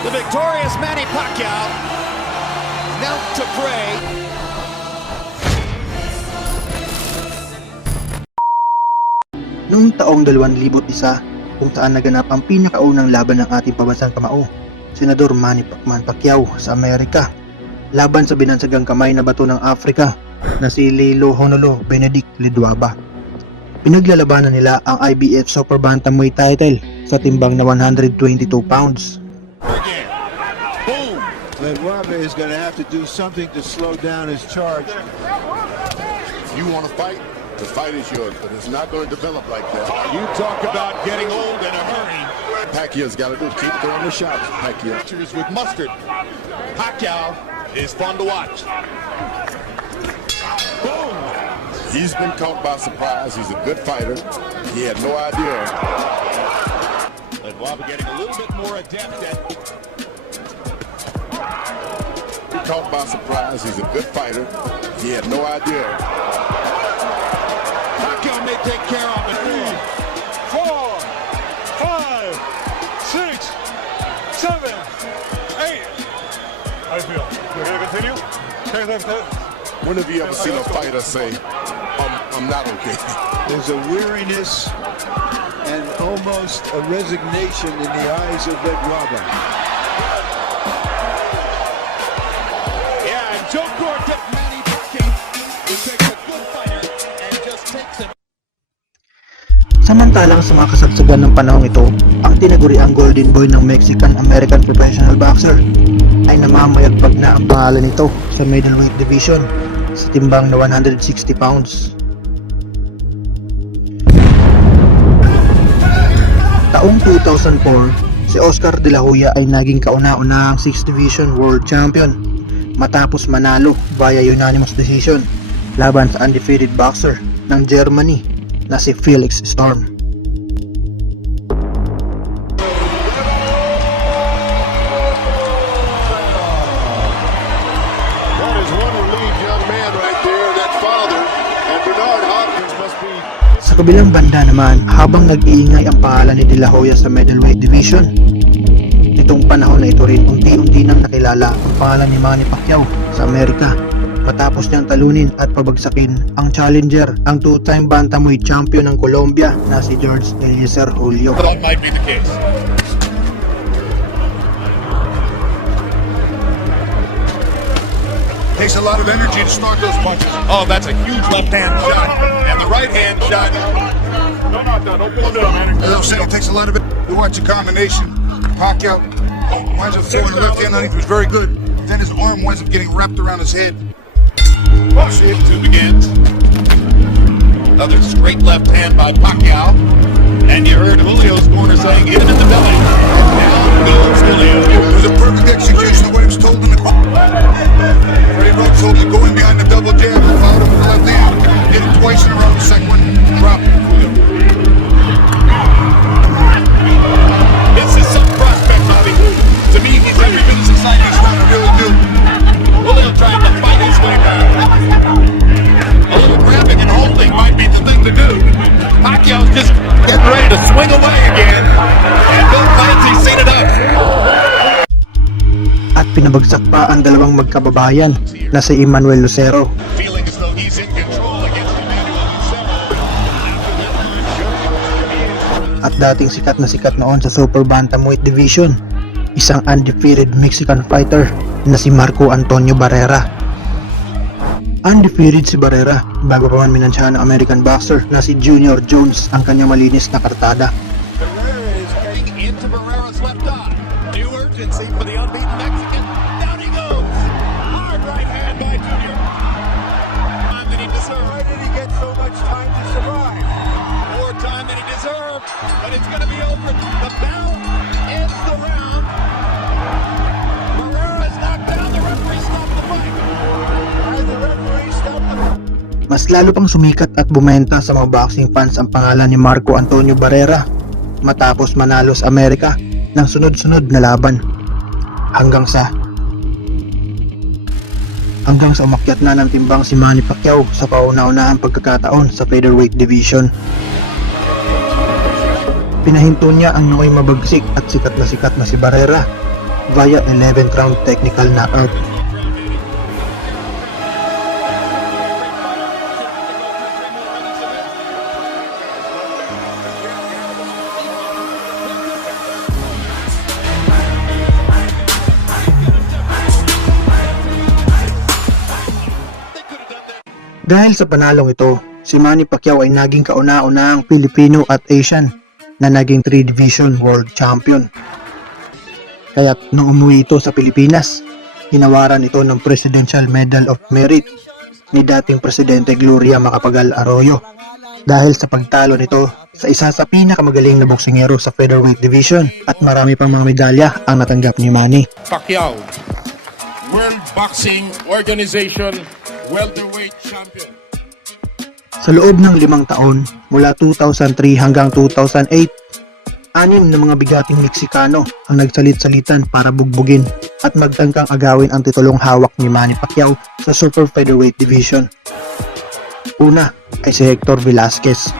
The victorious Manny Pacquiao knelt to pray. Noong taong 2001, kung saan naganap ang pinakaunang laban ng ating pambansang kamao, Senador Manny Pacquiao sa Amerika, laban sa binansagang kamay na bato ng Afrika na si Lelo Honolo Benedict Liduaba. Pinaglalabanan nila ang IBF Super Bantamweight title sa timbang na 122 pounds. Liduaba is going to have to do something to slow down his charge. You want to fight? The fight is yours, but it's not going to develop like that. You talk about getting old in a hurry. Pacquiao's got to do is keep throwing the shots. Pacquiao. With mustard. Pacquiao is fun to watch. Boom! He's been caught by surprise. He's a good fighter. He had no idea. Liduaba getting a little bit more adept at... Caught by surprise. He's a good fighter. He had no idea. Pacquiao may take care of it. 4, 5, 6, 7, 8. I feel. You're going to continue? When have you ever seen a fighter say, I'm not okay? There's a weariness and almost a resignation in the eyes of Liduaba. Yeah, and Joe Gordon, Manny Pacquiao, who takes a good fighter and just takes him. Samantalang sa mga kasagsagan ng panahong ito, ang tinaguriang Golden Boy ng Mexican-American professional boxer ay namamayagpag na ang pangalan nito sa middleweight division sa timbang na 160 pounds. Taong 2004, si Oscar De La Hoya ay naging kauna-unahang 6th Division World Champion matapos manalo via unanimous decision laban sa undefeated boxer ng Germany na si Felix Storm. That is one relieved young man right there, that father, and Bernard Hopkins must be... Sa kabilang banda naman, habang nag-iingay ang pangalan ni De La Hoya sa middleweight division, nitong panahon na ito rin unti-unti nang nakilala ang pangalan ni Manny Pacquiao sa Amerika matapos niyang talunin at pabagsakin ang challenger, ang two-time bantamweight champion ng Colombia na si George Eliezer Julio. That might be the case. Takes a lot of energy to start those punches. Oh, that's a huge left-hand shot. And the right-hand shot. No, not done. Open it up, man. As I was saying, it takes a lot of it. We watch a combination. Pacquiao winds up throwing the left hand underneath, was very good. Then his arm winds up getting wrapped around his head. Shift two begins. Another straight left hand by Pacquiao. And you heard Julio's corner saying, hit him in the belly. Down goes Julio. It was a perfect execution of what he was told in the corner. Freddie Roach told him to go in behind the double jab and followed him with the left hand. Hit it twice in a row, the second one, drop it. This is some prospect, Bobby. To me, he's every bit as exciting as I really do. Julio trying to fight his way back. A little grabbing and holding might be the thing to do. Pacquiao's just getting ready to swing away again. And Bill Clancy's seen it up. At pinabagsak pa ang dalawang magkababayan na si Emmanuel Lucero Feeling as though he's in control against Emmanuel Lucero. at dating sikat noon sa Super Bantamweight Division, isang undefeated Mexican fighter na si Marco Antonio Barrera. Undefeated si Barrera bago pa man minansyahan ng American boxer na si Junior Jones ang kanyang malinis na kartada. Barrera is getting into Barrera's left eye. New urgency for the unbeaten Mexican. Down he goes. Hard right hand by Junior. Time that he deserved. Why did he get so much time to survive? More time than he deserved. But it's going to be over. The bell ends the round. Barrera is knocked down. The referee stopped the fight. And the referee stopped the fight. Mas lalo pang sumikat at bumenta sa mga boxing fans ang pangalan ni Marco Antonio Barrera matapos manalo sa Amerika ng sunod-sunod na laban hanggang sa umakyat na ng timbang si Manny Pacquiao sa pauna-unahang pagkakataon sa featherweight division. Pinahinto niya ang may mabagsik at sikat na si Barrera via 11th round technical knockout. Dahil sa panalong ito, si Manny Pacquiao ay naging kauna-unahang Pilipino at Asian na naging 3 Division World Champion. Kaya nung umuwi ito sa Pilipinas, hinawaran ito ng Presidential Medal of Merit ni dating Presidente Gloria Macapagal Arroyo dahil sa pagtalo nito sa isa sa pinakamagaling na boksingero sa featherweight division at marami pang mga medalya ang natanggap ni Manny. Pacquiao, World Boxing Organization welterweight champion. Sa loob ng 5 taon, mula 2003 hanggang 2008, 6 na mga bigating Meksikano ang nagsalit-salitan para bugbugin at magtangkang agawin ang titulong hawak ni Manny Pacquiao sa super featherweight division. Una ay si Hector Velasquez.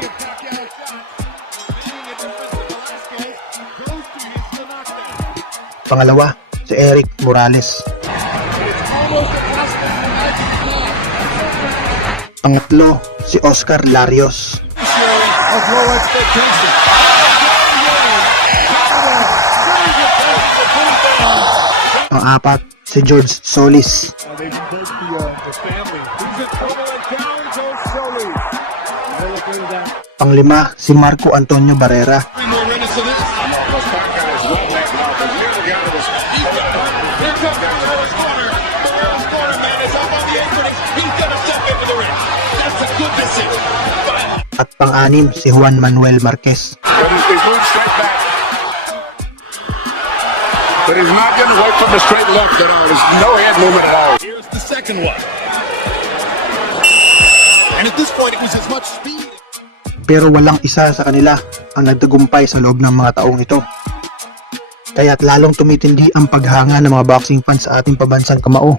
Pangalawa, si Eric Morales. Pangatlo, si Oscar Larios. Pang-apat, si George Solis. Panglima, si Marco Antonio Barrera. At pang-anim, si Juan Manuel Marquez. But he's not getting away from the straight left at all. There's no head movement at all. Here's the second one. And at this point, it was as much speed. Pero walang isa sa kanila ang nagtagumpay sa loob ng mga taong ito. Kaya't lalong tumitindi ang paghanga ng mga boxing fans sa ating pabansang kamao.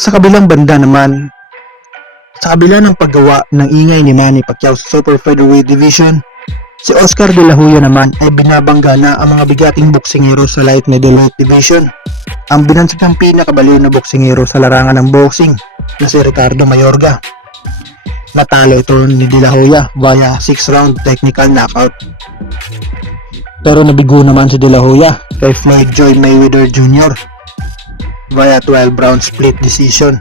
Sa kabilang banda naman, sa kabila ng paggawa ng ingay ni Manny Pacquiao sa super featherweight division, si Oscar De La Hoya naman ay binabangga na ang mga bigating boksingero sa light middleweight division. Ang binansagang pinakabaliw na boksingero sa larangan ng boxing na si Ricardo Mayorga. Natalo ito ni De La Hoya via 6-round technical knockout. Pero nabigo naman si De La Hoya kay Floyd Joy Mayweather Jr. via 12-round split decision.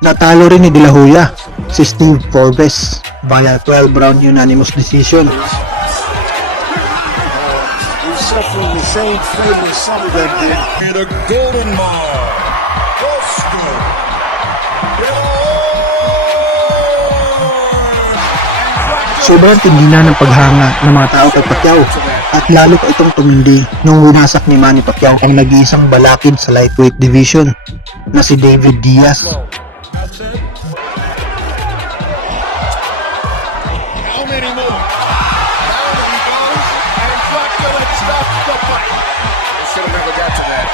Natalo rin ni De La Hoya si Steve Forbes via 12-round unanimous decision. He's suffering the same fate as some of them did. And a golden ball. Sobrang tindi na ng paghanga ng mga tao kay Pacquiao at lalo pa itong tumindi nung winasak ni Manny Pacquiao ang nag-iisang balakid sa lightweight division na si David Diaz. How many more? Down he goes, and Flacco stops the fight. Should have never got to that.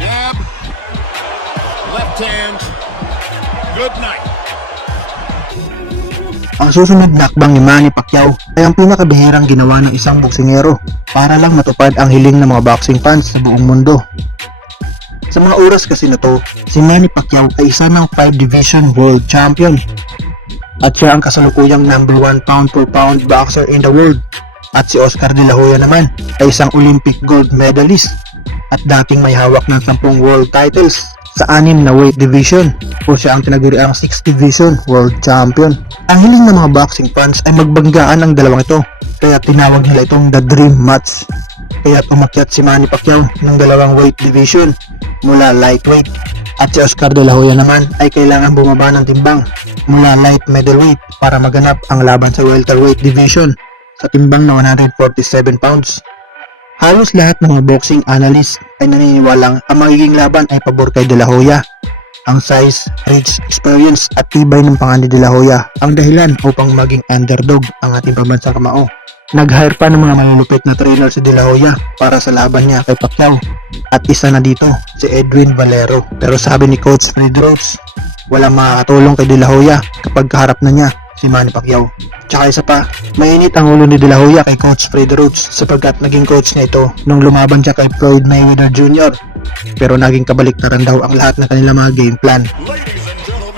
Jab, left hand, good night. Ang susunod na hakbang ni Manny Pacquiao ay ang pinakabihirang ginawa ng isang boksingero para lang matupad ang hiling ng mga boxing fans sa buong mundo. Sa mga oras kasi na to, si Manny Pacquiao ay isa ng 5 Division World Champion at siya ang kasalukuyang number 1 pound for pound boxer in the world. At si Oscar De La Hoya naman ay isang Olympic gold medalist at dating may hawak ng 10 world titles sa 6 na weight division o siya ang tinaguriang 6th division world champion. Ang hiling ng mga boxing fans ay magbanggaan ang dalawang ito, kaya tinawag nila itong the dream match. Kaya umakyat si Manny Pacquiao ng dalawang weight division mula lightweight, at si Oscar De La Hoya naman ay kailangan bumaba ng timbang mula light middleweight para maganap ang laban sa welterweight division sa timbang na 147 pounds. Halos lahat ng mga boxing analyst ay naniniwalang ang magiging laban ay pabor kay De La Hoya. Ang size, reach, experience at tibay ng pangan ni De La Hoya ang dahilan upang maging underdog ang ating pambansang kamao. Nag-hire pa ng mga malulupit na trainer si De La Hoya para sa laban niya kay Pacquiao, at isa na dito si Edwin Valero. Pero sabi ni Coach Freddie Roach, walang makakatulong kay De La Hoya kapag kaharap na niya si Manny Pacquiao. Tsaka isa pa, mainit ang ulo ni De La Hoya kay Coach Freddie Roach sapagkat naging coach niya ito nung lumaban siya kay Floyd Mayweather Jr. Pero naging kabaliktaran daw ang lahat ng kanilang mga game plan.